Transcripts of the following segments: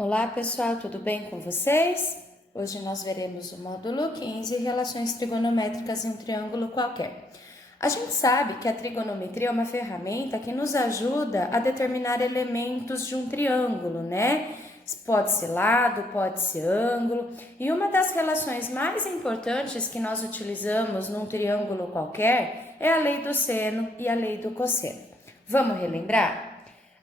Olá pessoal, tudo bem com vocês? Hoje nós veremos o módulo 15, relações trigonométricas em um triângulo qualquer. A gente sabe que a trigonometria é uma ferramenta que nos ajuda a determinar elementos de um triângulo, né? Pode ser lado, pode ser ângulo, e uma das relações mais importantes que nós utilizamos num triângulo qualquer é a lei do seno e a lei do cosseno. Vamos relembrar?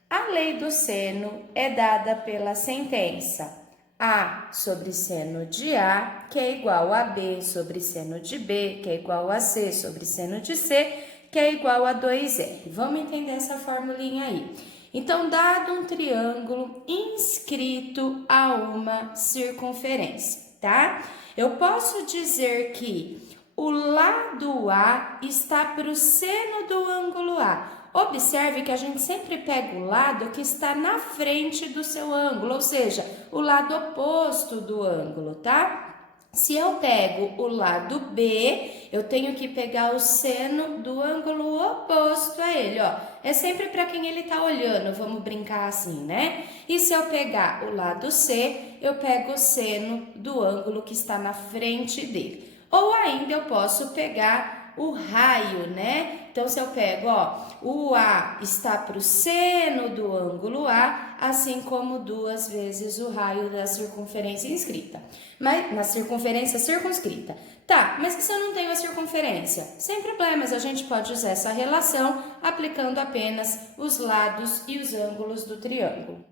A lei do seno é dada pela sentença A sobre seno de A, que é igual a B sobre seno de B, que é igual a C sobre seno de C, que é igual a 2R. Vamos entender essa formulinha aí. Então, dado um triângulo inscrito a uma circunferência, tá? Eu posso dizer que o lado A está para o seno do ângulo A. Observe que a gente sempre pega o lado que está na frente do seu ângulo, ou seja, o lado oposto do ângulo, tá? Se eu pego o lado B, eu tenho que pegar o seno do ângulo oposto a ele, ó. É sempre para quem ele tá olhando, vamos brincar assim, né? E se eu pegar o lado C, eu pego o seno do ângulo que está na frente dele. Ou ainda eu posso pegar o raio, né? Então, se eu pego, ó, o A está para o seno do ângulo A, assim como 2 vezes o raio da circunferência inscrita. Mas, na circunferência circunscrita. Tá, mas se eu não tenho a circunferência? Sem problemas, a gente pode usar essa relação aplicando apenas os lados e os ângulos do triângulo.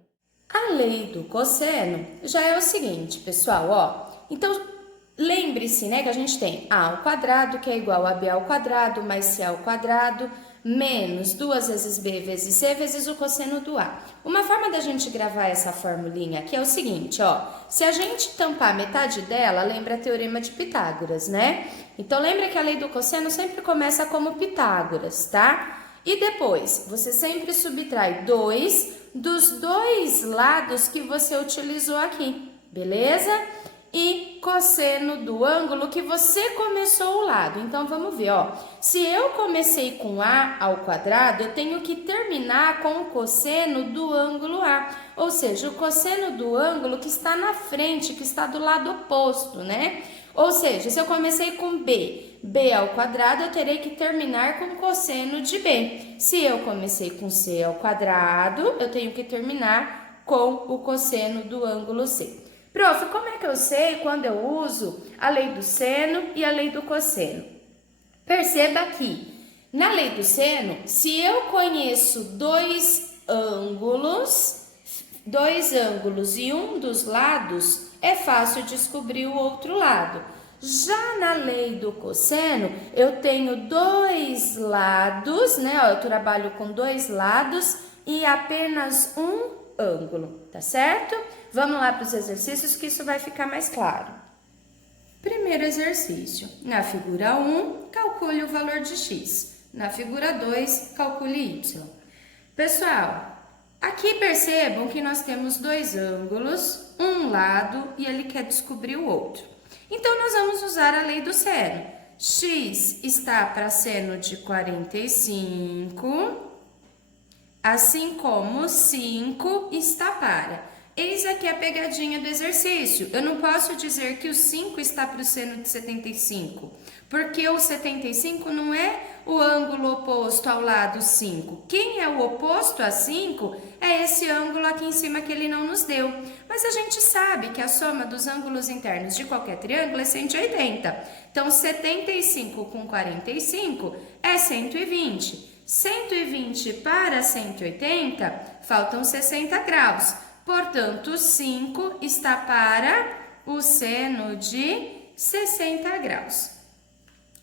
A lei do cosseno já é o seguinte, pessoal, ó. Então, lembre-se, né, que a gente tem A ao quadrado, que é igual a B ao quadrado, mais C ao quadrado, menos 2 vezes B vezes C vezes o cosseno do A. Uma forma da gente gravar essa formulinha aqui é o seguinte, ó. Se a gente tampar metade dela, lembra o teorema de Pitágoras, né? Então, lembra que a lei do cosseno sempre começa como Pitágoras, tá? E depois, você sempre subtrai 2 dos dois lados que você utilizou aqui, beleza? E cosseno do ângulo que você começou o lado. Então, vamos ver, ó. Se eu comecei com A ao quadrado, eu tenho que terminar com o cosseno do ângulo A. Ou seja, o cosseno do ângulo que está na frente, que está do lado oposto, né? Ou seja, se eu comecei com B ao quadrado, eu terei que terminar com o cosseno de B. Se eu comecei com C ao quadrado, eu tenho que terminar com o cosseno do ângulo C. Prof, como é que eu sei quando eu uso a lei do seno e a lei do cosseno? Perceba que na lei do seno, se eu conheço dois ângulos e um dos lados, é fácil descobrir o outro lado. Já na lei do cosseno, eu tenho dois lados, né? Ó, eu trabalho com dois lados e apenas um ângulo, tá certo? Vamos lá para os exercícios que isso vai ficar mais claro. Primeiro exercício. Na figura 1, calcule o valor de x. Na figura 2, calcule y. Pessoal, aqui percebam que nós temos dois ângulos, um lado e ele quer descobrir o outro. Então, nós vamos usar a lei do seno. X está para seno de 45, assim como 5 está para. Eis aqui a pegadinha do exercício. Eu não posso dizer que o 5 está para o seno de 75, porque o 75 não é o ângulo oposto ao lado 5. Quem é o oposto a 5 é esse ângulo aqui em cima que ele não nos deu. Mas a gente sabe que a soma dos ângulos internos de qualquer triângulo é 180. Então, 75 com 45 é 120. 120 para 180, faltam 60 graus. Portanto, 5 está para o seno de 60 graus.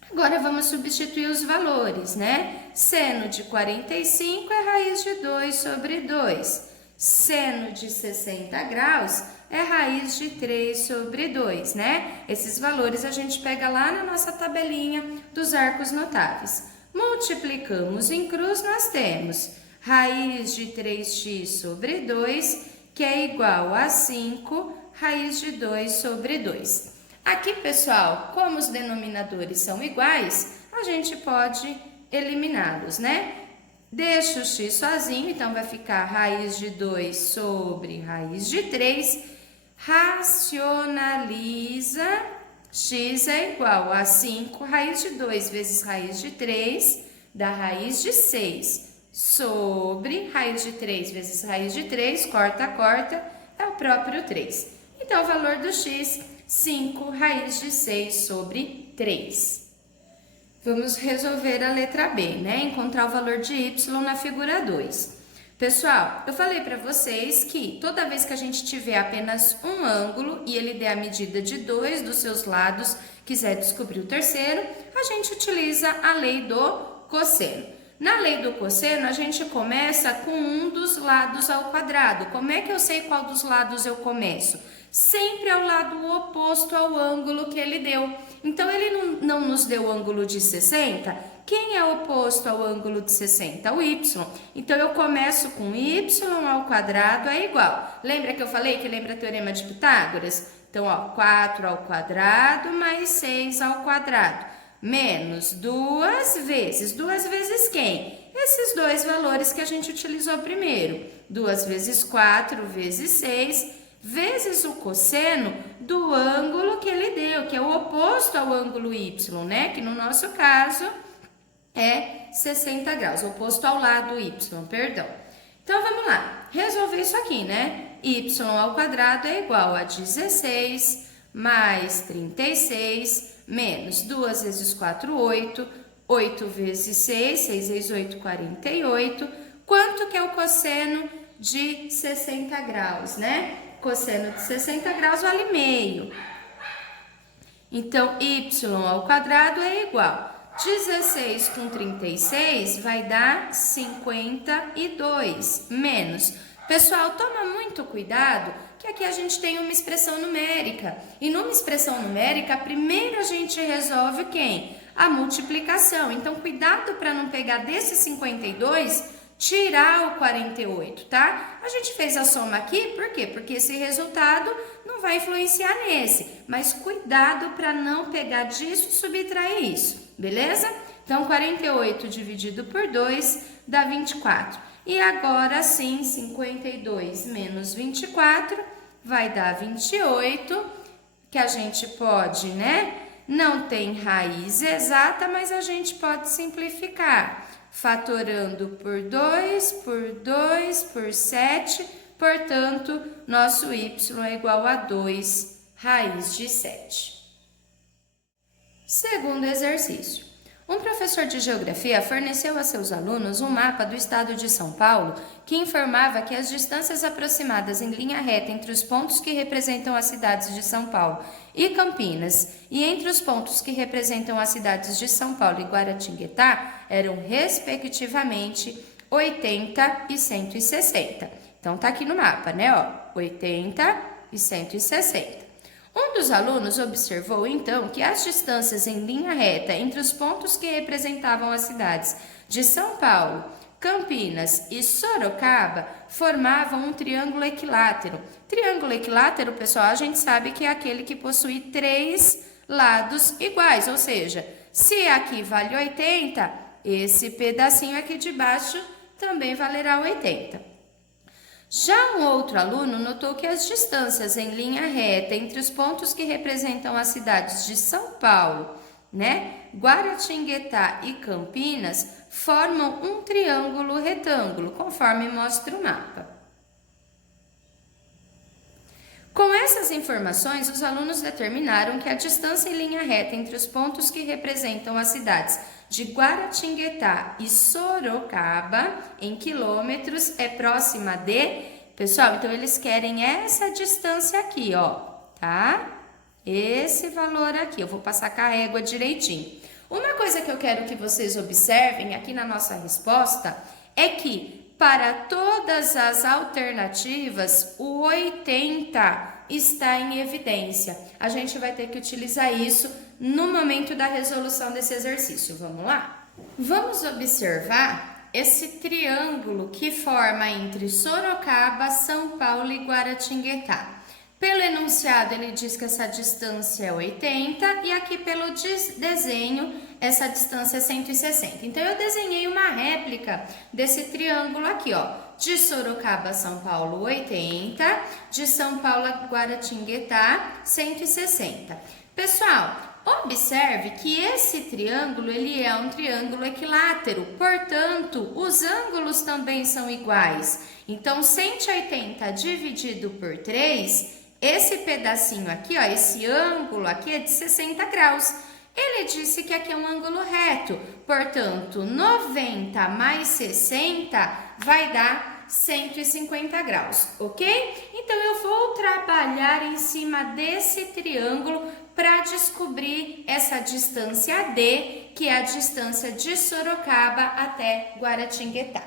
Agora, vamos substituir os valores, né? Seno de 45 é raiz de 2 sobre 2. Seno de 60 graus é raiz de 3 sobre 2, né? Esses valores a gente pega lá na nossa tabelinha dos arcos notáveis. Multiplicamos em cruz, nós temos raiz de 3x sobre 2, que é igual a 5, raiz de 2 sobre 2. Aqui, pessoal, como os denominadores são iguais, a gente pode eliminá-los, né? Deixa o x sozinho, então vai ficar raiz de 2 sobre raiz de 3. Racionaliza, x é igual a 5 raiz de 2 vezes raiz de 3, dá raiz de 6, sobre raiz de 3 vezes raiz de 3, corta, corta, é o próprio 3. Então, o valor do x, 5 raiz de 6 sobre 3. Vamos resolver a letra B, né? Encontrar o valor de y na figura 2. Pessoal, eu falei para vocês que toda vez que a gente tiver apenas um ângulo e ele der a medida de 2 dos seus lados, quiser descobrir o terceiro, a gente utiliza a lei do cosseno. Na lei do cosseno, a gente começa com um dos lados ao quadrado. Como é que eu sei qual dos lados eu começo? Sempre ao lado oposto ao ângulo que ele deu. Então, ele não nos deu o ângulo de 60? Quem é oposto ao ângulo de 60? O y. Então, eu começo com y ao quadrado é igual. Lembra que eu falei que lembra o teorema de Pitágoras? Então, ó, 4 ao quadrado mais 6 ao quadrado. Menos 2 vezes. 2 vezes quem? Esses dois valores que a gente utilizou primeiro. 2 vezes 4 vezes 6 vezes o cosseno do ângulo que ele deu, que é o oposto ao ângulo y, né? Que no nosso caso é 60 graus, oposto ao lado y, perdão. Então, vamos lá. Resolver isso aqui, né? Y ao quadrado é igual a 16 mais 36 menos 2 vezes 4, 8. 8 vezes 6, 6 vezes 8, 48. Quanto que é o cosseno de 60 graus, né? Cosseno de 60 graus vale meio. Então, y ao quadrado é igual. 16 com 36 vai dar 52 menos. Pessoal, toma muito cuidado que aqui a gente tem uma expressão numérica. E numa expressão numérica, primeiro a gente resolve quem? A multiplicação. Então, cuidado para não pegar desse 52 tirar o 48, tá? A gente fez a soma aqui, por quê? Porque esse resultado não vai influenciar nesse, mas cuidado para não pegar disso e subtrair isso, beleza? Então, 48 dividido por 2 dá 24. E agora sim, 52 menos 24 vai dar 28, que a gente pode, né? Não tem raiz exata, mas a gente pode simplificar. Fatorando por 2, por 7, portanto, nosso y é igual a 2 raiz de 7. Segundo exercício. Um professor de geografia forneceu a seus alunos um mapa do estado de São Paulo que informava que as distâncias aproximadas em linha reta entre os pontos que representam as cidades de São Paulo e Campinas e entre os pontos que representam as cidades de São Paulo e Guaratinguetá eram, respectivamente, 80 e 160. Então, tá aqui no mapa, né? Ó, 80 e 160. Um dos alunos observou, então, que as distâncias em linha reta entre os pontos que representavam as cidades de São Paulo, Campinas e Sorocaba formavam um triângulo equilátero. Triângulo equilátero, pessoal, a gente sabe que é aquele que possui 3 lados iguais, ou seja, se aqui vale 80, esse pedacinho aqui de baixo também valerá 80. Já um outro aluno notou que as distâncias em linha reta entre os pontos que representam as cidades de São Paulo, né, Guaratinguetá e Campinas formam um triângulo retângulo, conforme mostra o mapa. Com essas informações, os alunos determinaram que a distância em linha reta entre os pontos que representam as cidades de Guaratinguetá e Sorocaba, em quilômetros, é próxima de... Pessoal, então eles querem essa distância aqui, ó, tá? Esse valor aqui, eu vou passar com a régua direitinho. Uma coisa que eu quero que vocês observem aqui na nossa resposta é que para todas as alternativas, o 80 está em evidência. A gente vai ter que utilizar isso no momento da resolução desse exercício. Vamos lá? Vamos observar esse triângulo que forma entre Sorocaba, São Paulo e Guaratinguetá. Pelo enunciado, ele diz que essa distância é 80 e aqui pelo desenho, essa distância é 160. Então, eu desenhei uma réplica desse triângulo aqui, ó. De Sorocaba a São Paulo, 80. De São Paulo a Guaratinguetá, 160. Pessoal, observe que esse triângulo, ele é um triângulo equilátero. Portanto, os ângulos também são iguais. Então, 180 dividido por 3, esse pedacinho aqui, ó, esse ângulo aqui é de 60 graus. Ele disse que aqui é um ângulo reto, portanto, 90 mais 60 vai dar 150 graus, ok? Então, eu vou trabalhar em cima desse triângulo para descobrir essa distância D, que é a distância de Sorocaba até Guaratinguetá.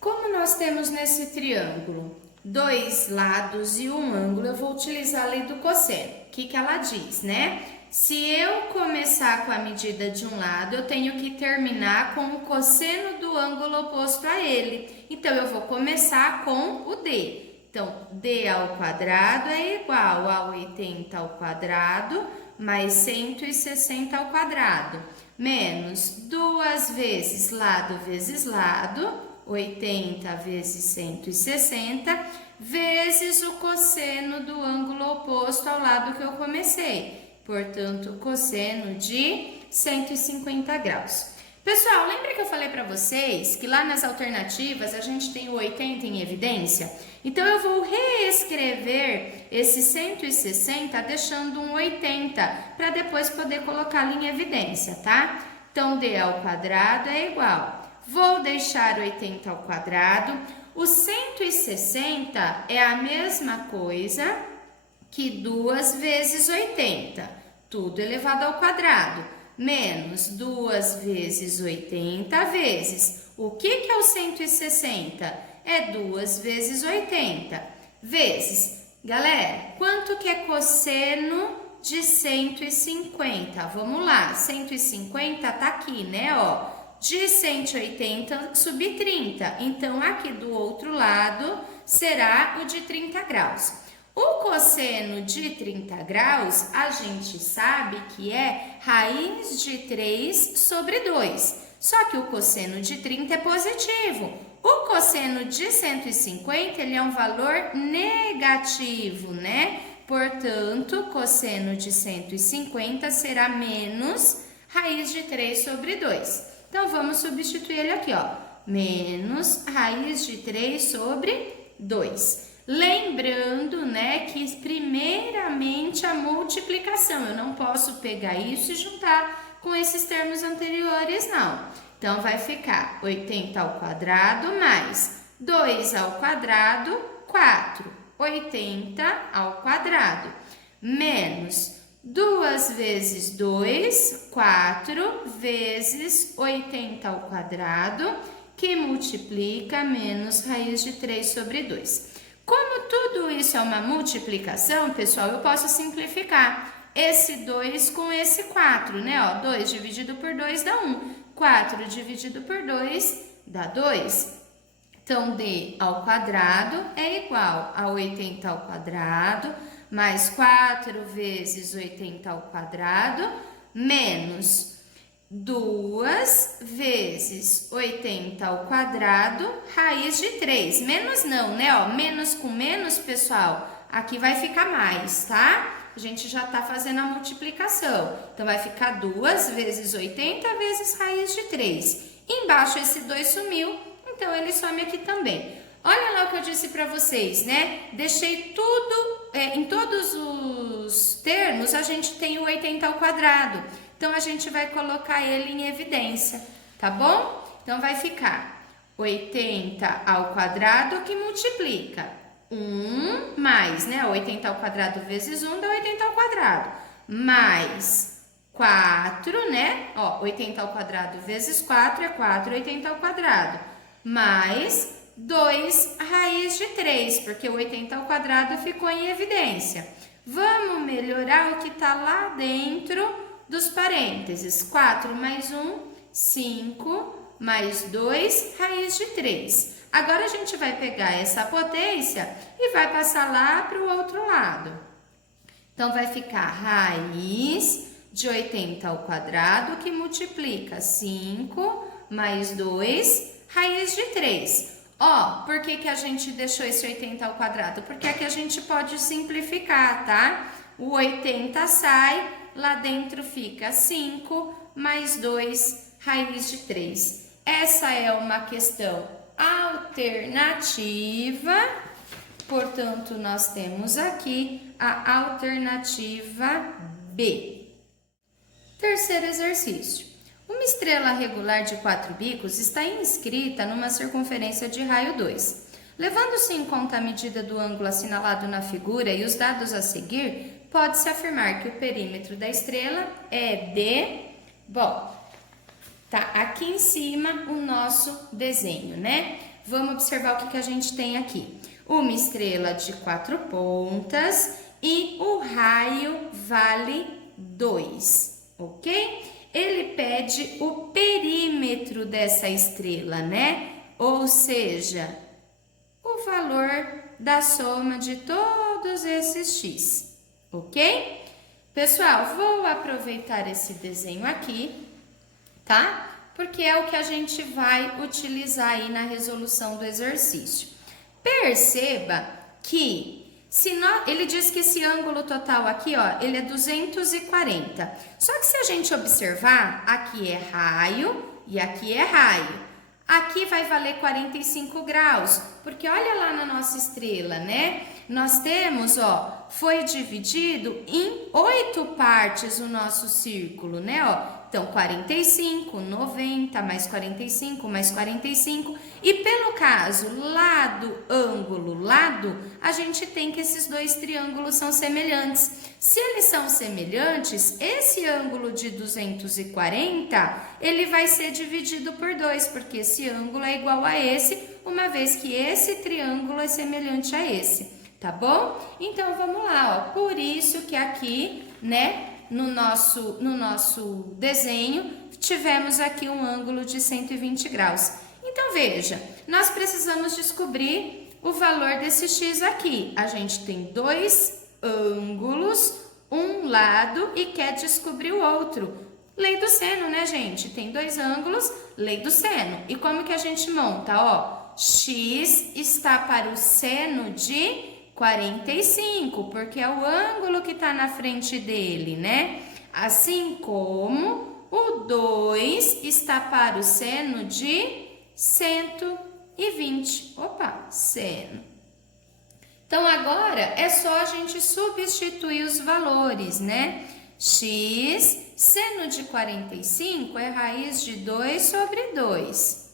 Como nós temos nesse triângulo dois lados e um ângulo, eu vou utilizar a lei do cosseno. O que ela diz, né? Se eu começar com a medida de um lado, eu tenho que terminar com o cosseno do ângulo oposto a ele. Então, eu vou começar com o D. Então, D ao quadrado é igual a 80 ao quadrado mais 160 ao quadrado, menos 2 vezes lado, 80 vezes 160, vezes o cosseno do ângulo oposto ao lado que eu comecei. Portanto, cosseno de 150 graus. Pessoal, lembra que eu falei para vocês que lá nas alternativas a gente tem o 80 em evidência? Então, eu vou reescrever esse 160 deixando um 80 para depois poder colocá-lo em evidência, tá? Então, D ao quadrado é igual. Vou deixar 80 ao quadrado. O 160 é a mesma coisa que 2 vezes 80, tudo elevado ao quadrado, menos 2 vezes 80 vezes. O que é o 160? É 2 vezes 80, vezes. Galera, quanto que é cosseno de 150? Vamos lá, 150 tá aqui, né, ó. De 180, subir 30. Então, aqui do outro lado, será o de 30 graus. O cosseno de 30 graus, a gente sabe que é raiz de 3 sobre 2. Só que o cosseno de 30 é positivo. O cosseno de 150, ele é um valor negativo, né? Portanto, cosseno de 150 será menos raiz de 3 sobre 2. Então, vamos substituir ele aqui, ó. Menos raiz de 3 sobre 2. Lembrando, né, que primeiramente a multiplicação. Eu não posso pegar isso e juntar com esses termos anteriores, não. Então, vai ficar 80 ao quadrado mais 2 ao quadrado, 4. 80 ao quadrado, menos 2 vezes 2, 4, vezes 80 ao quadrado, que multiplica menos raiz de 3 sobre 2. Como tudo isso é uma multiplicação, pessoal, eu posso simplificar esse 2 com esse 4, né? Ó, 2 dividido por 2 dá 1, 4 dividido por 2 dá 2. Então, D ao quadrado é igual a 80 ao quadrado, mais 4 vezes 80 ao quadrado, menos 2 vezes 80 ao quadrado, raiz de 3. Menos não, né? Ó, menos com menos, pessoal, aqui vai ficar mais, tá? A gente já tá fazendo a multiplicação. Então, vai ficar 2 vezes 80 vezes raiz de 3. Embaixo, esse 2 sumiu, então ele some aqui também. Olha lá o que eu disse para vocês, né? Deixei tudo, em todos os termos, a gente tem o 80 ao quadrado. Então, a gente vai colocar ele em evidência, tá bom? Então, vai ficar 80 ao quadrado que multiplica 1 mais, né? 80 ao quadrado vezes 1 dá 80 ao quadrado. Mais 4, né? Ó, 80 ao quadrado vezes 4 é 4, 80 ao quadrado. Mais 2 raiz de 3, porque o 80 ao quadrado ficou em evidência. Vamos melhorar o que está lá dentro dos parênteses. 4 mais 1, 5, mais 2, raiz de 3. Agora, a gente vai pegar essa potência e vai passar lá para o outro lado. Então, vai ficar raiz de 80 ao quadrado, que multiplica 5 mais 2, raiz de 3. Ó, por que a gente deixou esse 80 ao quadrado? Porque aqui a gente pode simplificar, tá? O 80 sai, lá dentro fica 5 mais 2, raiz de 3. Essa é uma questão alternativa, portanto, nós temos aqui a alternativa B. Terceiro exercício. Uma estrela regular de 4 bicos está inscrita numa circunferência de raio 2. Levando-se em conta a medida do ângulo assinalado na figura e os dados a seguir, pode-se afirmar que o perímetro da estrela é de... Bom, tá aqui em cima o nosso desenho, né? Vamos observar o que a gente tem aqui. Uma estrela de 4 pontas e o raio vale 2, ok? Ele pede o perímetro dessa estrela, né? Ou seja, o valor da soma de todos esses x, ok? Pessoal, vou aproveitar esse desenho aqui, tá? Porque é o que a gente vai utilizar aí na resolução do exercício. Perceba que ele diz que esse ângulo total aqui, ó, ele é 240. Só que se a gente observar, aqui é raio e aqui é raio. Aqui vai valer 45 graus, porque olha lá na nossa estrela, né? Nós temos, ó, foi dividido em 8 partes o nosso círculo, né, ó? Então, 45, 90, mais 45, mais 45. E pelo caso lado, ângulo, lado, a gente tem que esses dois triângulos são semelhantes. Se eles são semelhantes, esse ângulo de 240, ele vai ser dividido por 2, porque esse ângulo é igual a esse, uma vez que esse triângulo é semelhante a esse, tá bom? Então, vamos lá, ó. Por isso que aqui, né, no nosso desenho, tivemos aqui um ângulo de 120 graus. Então, veja, nós precisamos descobrir o valor desse x aqui. A gente tem dois ângulos, um lado, e quer descobrir o outro. Lei do seno, né, gente? Tem dois ângulos, lei do seno. E como que a gente monta? Ó, x está para o seno de 45, porque é o ângulo que está na frente dele, né? Assim como o 2 está para o seno de 120. Opa, seno. Então, agora é só a gente substituir os valores, né? X, seno de 45 é raiz de 2 sobre 2.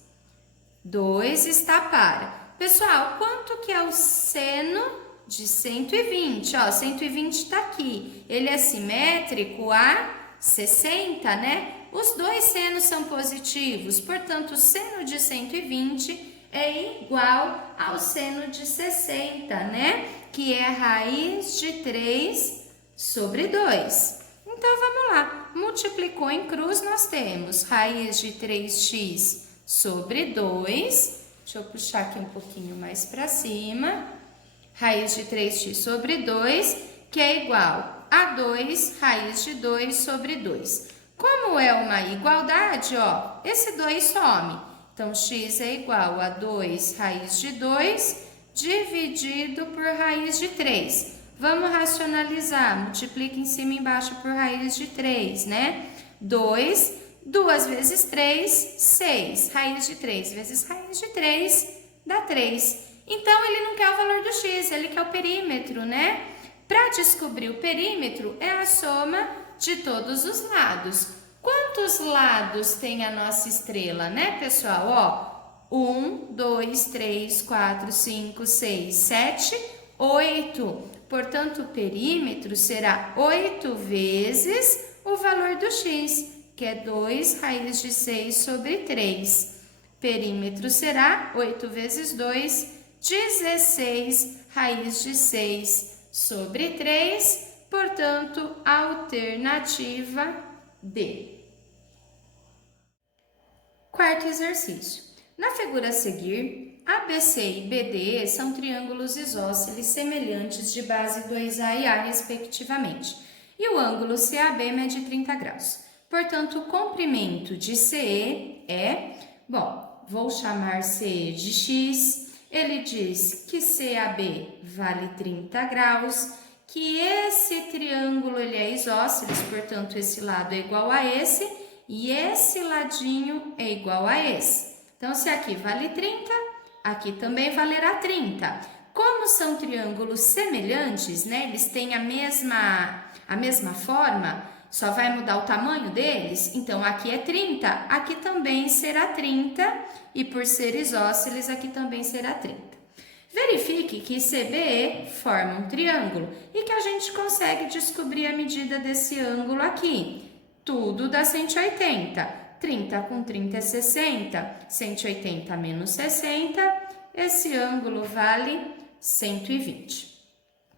2 está para. Pessoal, quanto que é o seno de 120, ó, 120 está aqui, ele é simétrico a 60, né? Os dois senos são positivos, portanto, o seno de 120 é igual ao seno de 60, né? Que é a raiz de 3 sobre 2. Então, vamos lá, multiplicou em cruz, nós temos raiz de 3x sobre 2, deixa eu puxar aqui um pouquinho mais para cima, raiz de 3x sobre 2, que é igual a 2 raiz de 2 sobre 2. Como é uma igualdade, ó, esse 2 some. Então, x é igual a 2 raiz de 2 dividido por raiz de 3. Vamos racionalizar, multiplica em cima e embaixo por raiz de 3, né? 2, 2 vezes 3, 6. Raiz de 3 vezes raiz de 3 dá 3. Então, ele não quer o valor do x, ele quer o perímetro, né? Para descobrir o perímetro, é a soma de todos os lados. Quantos lados tem a nossa estrela, né, pessoal? Ó, 1, 2, 3, 4, 5, 6, 7, 8. Portanto, o perímetro será 8 vezes o valor do x, que é 2 raiz de 6 sobre 3. Perímetro será 8 vezes 2, 16 raiz de 6 sobre 3, portanto, alternativa D. Quarto exercício. Na figura a seguir, ABC e BDE são triângulos isósceles semelhantes de base 2A e A, respectivamente. e o ângulo CAB mede 30 graus. Portanto, o comprimento de CE é, vou chamar CE de X, ele diz que CAB vale 30 graus, que esse triângulo ele é isósceles, portanto, esse lado é igual a esse, e esse ladinho é igual a esse. Então, se aqui vale 30, aqui também valerá 30. Como são triângulos semelhantes, né? Eles têm a mesma forma, só vai mudar o tamanho deles. Então, aqui é 30, aqui também será 30, e por ser isósceles, aqui também será 30. Verifique que CBE forma um triângulo e que a gente consegue descobrir a medida desse ângulo aqui. Tudo dá 180. 30 com 30 é 60. 180 menos 60, esse ângulo vale 120.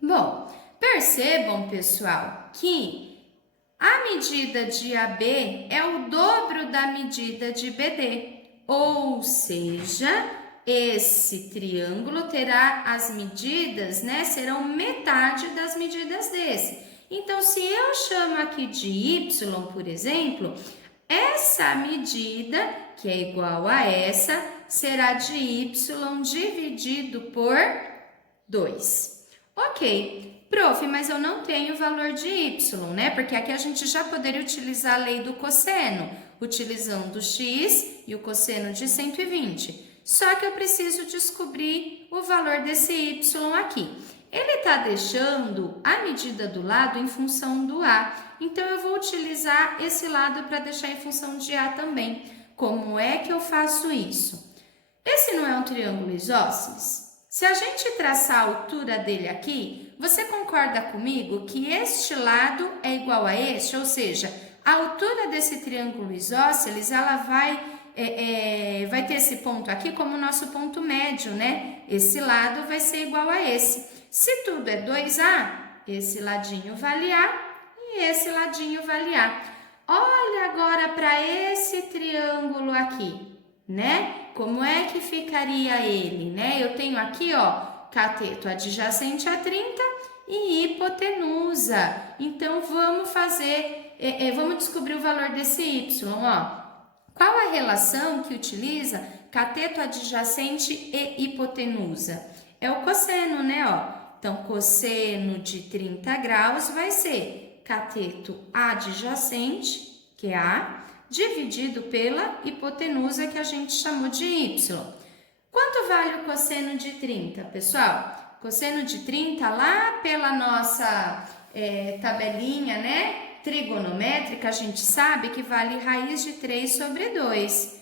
Bom, percebam, pessoal, que a medida de AB é o dobro da medida de BD, ou seja, esse triângulo terá as medidas, né? Serão metade das medidas desse. Então, se eu chamo aqui de Y, por exemplo, essa medida, que é igual a essa, será de Y dividido por 2. Ok, prof, mas eu não tenho o valor de Y, né? Porque aqui a gente já poderia utilizar a lei do cosseno, utilizando o x e o cosseno de 120. Só que eu preciso descobrir o valor desse y aqui. Ele está deixando a medida do lado em função do a. Então, eu vou utilizar esse lado para deixar em função de a também. Como é que eu faço isso? Esse não é um triângulo isósceles? Se a gente traçar a altura dele aqui, você concorda comigo que este lado é igual a este? Ou seja, a altura desse triângulo isósceles, ela vai ter esse ponto aqui como nosso ponto médio, né? Esse lado vai ser igual a esse. Se tudo é 2A, esse ladinho vale A e esse ladinho vale A. Olha agora para esse triângulo aqui, né? Como é que ficaria ele, né? Eu tenho aqui, cateto adjacente a 30 e hipotenusa. Então, vamos descobrir o valor desse y, Qual a relação que utiliza cateto adjacente e hipotenusa? É o cosseno, né, Então, cosseno de 30 graus vai ser cateto adjacente, que é A, dividido pela hipotenusa, que a gente chamou de y. Quanto vale o cosseno de 30, pessoal? Cosseno de 30, lá pela nossa tabelinha, né? Trigonométrica, a gente sabe que vale raiz de 3 sobre 2,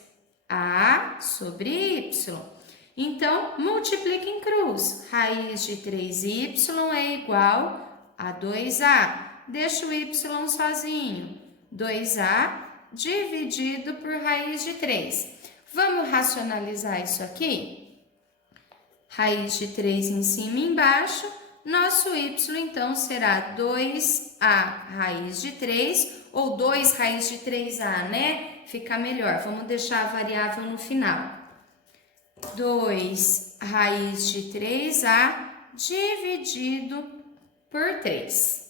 A sobre Y. Então, multiplica em cruz. Raiz de 3y é igual a 2A. Deixa o y sozinho. 2A dividido por raiz de 3. Vamos racionalizar isso aqui? Raiz de 3 em cima e embaixo. Nosso y, então, será 2A raiz de 3, ou 2 raiz de 3A, né? Fica melhor. Vamos deixar a variável no final. 2 raiz de 3A dividido por 3.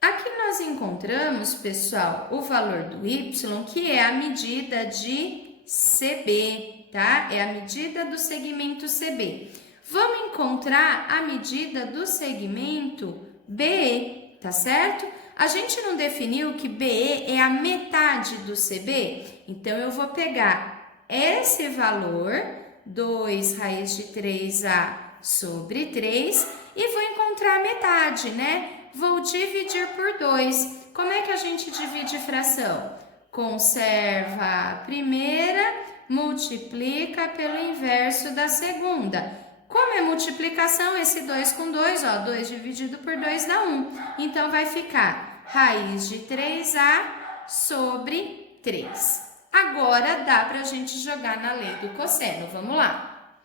Aqui nós encontramos, pessoal, o valor do y, que é a medida de CB, tá? É a medida do segmento CB. Vamos encontrar a medida do segmento BE, tá certo? A gente não definiu que BE é a metade do CB? Então, eu vou pegar esse valor, 2 raiz de 3A sobre 3, e vou encontrar a metade, né? Vou dividir por 2. Como é que a gente divide fração? Conserva a primeira, multiplica pelo inverso da segunda. Como é multiplicação, esse 2 com 2, 2 dividido por 2 dá 1. Então, vai ficar raiz de 3A sobre 3. Agora, dá para a gente jogar na lei do cosseno. Vamos lá.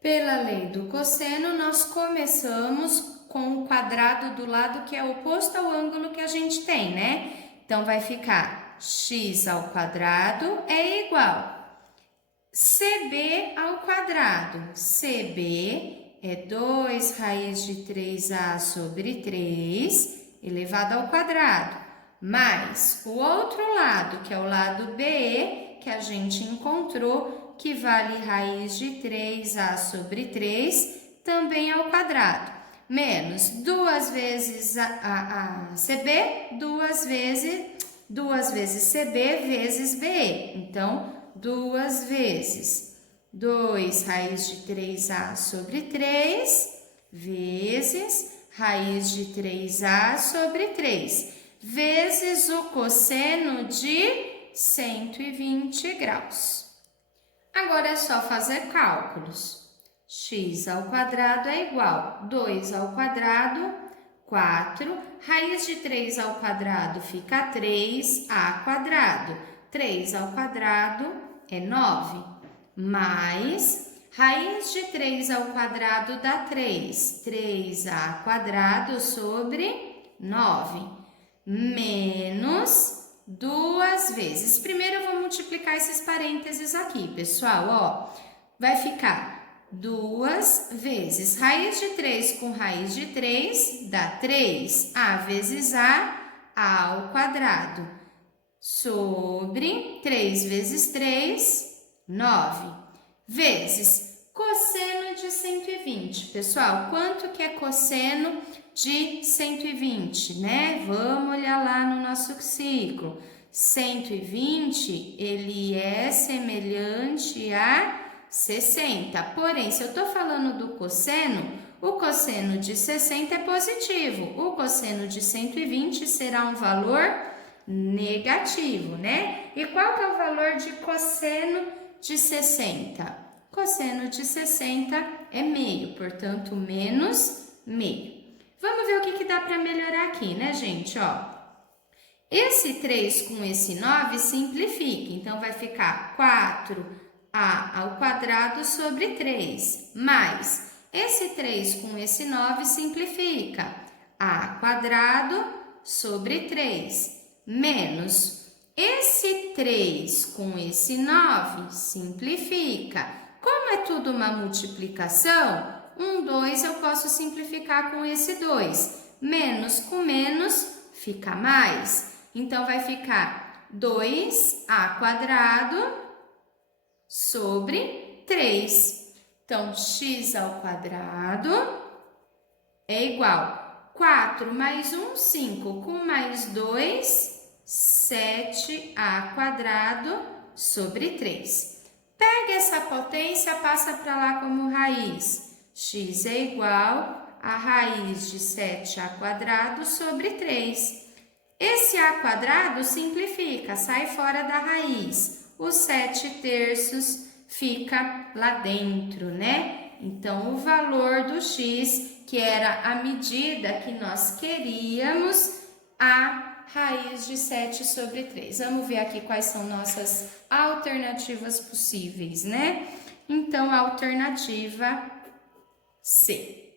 Pela lei do cosseno, nós começamos com o quadrado do lado que é oposto ao ângulo que a gente tem, né? Então, vai ficar x ao quadrado é igual CB ao quadrado. CB é 2 raiz de 3a sobre 3 elevado ao quadrado, mais o outro lado, que é o lado B, que a gente encontrou, que vale raiz de 3a sobre 3, também ao quadrado, menos 2 vezes a CB, 2 vezes CB vezes BE. Então, 2 vezes 2 raiz de 3a sobre 3 vezes raiz de 3a sobre 3 vezes o cosseno de 120 graus. Agora é só fazer cálculos. X ao quadrado é igual a 2 ao quadrado, 4, raiz de 3 ao quadrado fica 3a quadrado, 3 ao quadrado é 9, mais raiz de 3 ao quadrado dá 3, 3a quadrado sobre 9, menos 2 vezes. Primeiro eu vou multiplicar esses parênteses aqui, pessoal, ó, vai ficar 2 vezes raiz de 3 com raiz de 3 dá 3a vezes a ao quadrado, sobre 3 vezes 3, 9, vezes cosseno de 120. Pessoal, quanto que é cosseno de 120, né? Vamos olhar lá no nosso ciclo. 120, ele é semelhante a 60. Porém, se eu estou falando do cosseno, o cosseno de 60 é positivo. O cosseno de 120 será um valor negativo, né? E qual que é o valor de cosseno de 60? Cosseno de 60 é meio, portanto, menos meio. Vamos ver o que dá para melhorar aqui, né, gente? Ó, esse 3 com esse 9 simplifica, então vai ficar 4a ao quadrado sobre 3, mais esse 3 com esse 9 simplifica, a quadrado sobre 3, menos esse 3 com esse 9 simplifica. Como é tudo uma multiplicação, 2 eu posso simplificar com esse 2, menos com menos fica mais. Então, vai ficar 2a quadrado sobre 3. Então, x ao quadrado é igual a 4 mais 1, 5, com mais 2, 7a quadrado sobre 3. Pega essa potência, passa para lá como raiz. X é igual a raiz de 7a quadrado sobre 3. Esse a quadrado simplifica, sai fora da raiz. O 7/3 fica lá dentro, né? Então, o valor do x, que era a medida que nós queríamos, a raiz de 7 sobre 3. Vamos ver aqui quais são nossas alternativas possíveis, né? Então, a alternativa C.